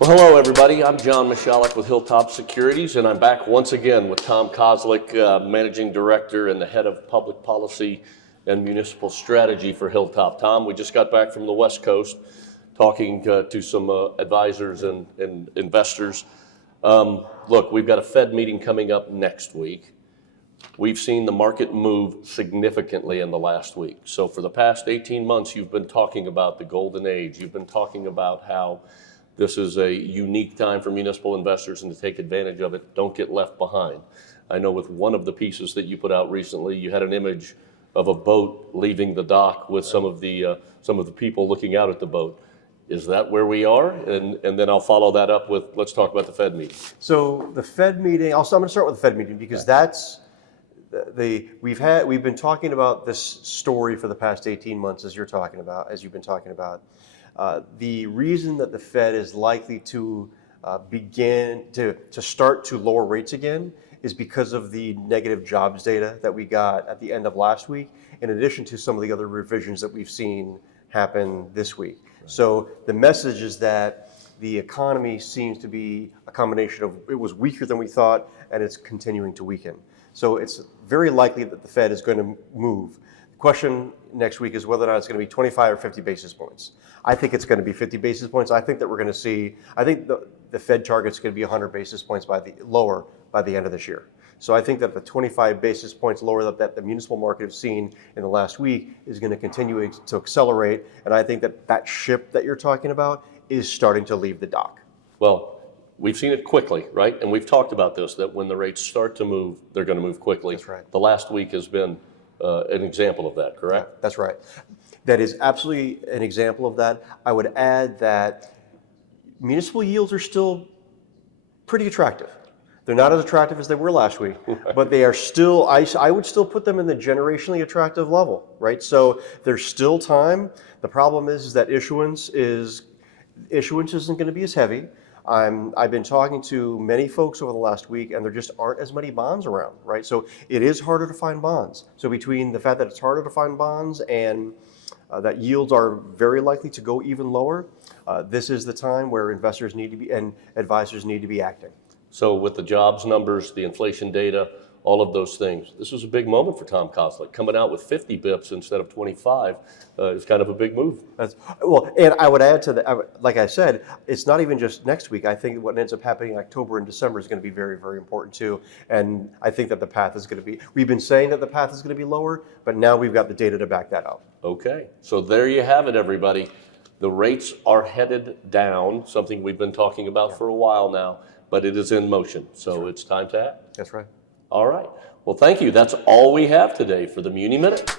Well, hello everybody. I'm John Muschalek with HilltopSecurities, and I'm back once again with Tom Kozlik, Managing Director and the Head of Public Policy and Municipal Strategy for Hilltop. Tom, we just got back from the West Coast talking to some advisors and investors. Look, we've got a Fed meeting coming up next week. We've seen the market move significantly in the last week. So for the past 18 months, you've been talking about the golden age. You've been talking about how this is a unique time for municipal investors and to take advantage of it. Don't get left behind. I know with one of the pieces that you put out recently, you had an image of a boat leaving the dock with some of the people looking out at the boat. Is that where we are? And then I'll follow that up with, let's talk about the Fed meeting. So the Fed meeting, I'm going to start with the Fed meeting because that's we've been talking about this story for the past 18 months as you've been talking about. The reason that the Fed is likely to begin to start to lower rates again is because of the negative jobs data that we got at the end of last week, in addition to some of the other revisions that we've seen happen this week. Right. So the message is that the economy seems to be a combination of it was weaker than we thought and it's continuing to weaken. So it's very likely that the Fed is going to move. The question next week is whether or not it's going to be 25 or 50 basis points. I think it's going to be 50 basis points. I think that we're going to see, I think the Fed target's going to be 100 basis points lower by the end of this year. So I think that the 25 basis points lower that the municipal market has seen in the last week is going to continue to accelerate. And I think that ship that you're talking about is starting to leave the dock. Well, we've seen it quickly, right? And we've talked about this, that when the rates start to move, they're going to move quickly. That's right. The last week has been an example of that, correct? Yeah, that's right. That is absolutely an example of that. I would add that municipal yields are still pretty attractive. They're not as attractive as they were last week, but they are still, I would still put them in the generationally attractive level, right? So there's still time. The problem is that issuance isn't going to be as heavy. I've been talking to many folks over the last week, and there just aren't as many bonds around, right? So it is harder to find bonds. So between the fact that it's harder to find bonds and that yields are very likely to go even lower, this is the time where investors need to be and advisors need to be acting. So with the jobs numbers, the inflation data, all of those things, this was a big moment for Tom Kozlik. Coming out with 50 bips instead of 25 is kind of a big move. Well, and I would add to that, like I said, it's not even just next week. I think what ends up happening in October and December is going to be very, very important too. And I think that the path is going to be, we've been saying that the path is going to be lower, but now we've got the data to back that up. Okay, so there you have it, everybody. The rates are headed down, something we've been talking about for a while now, but it is in motion. So it's time to act. That's right. All right. Well, thank you. That's all we have today for the Muni Minute.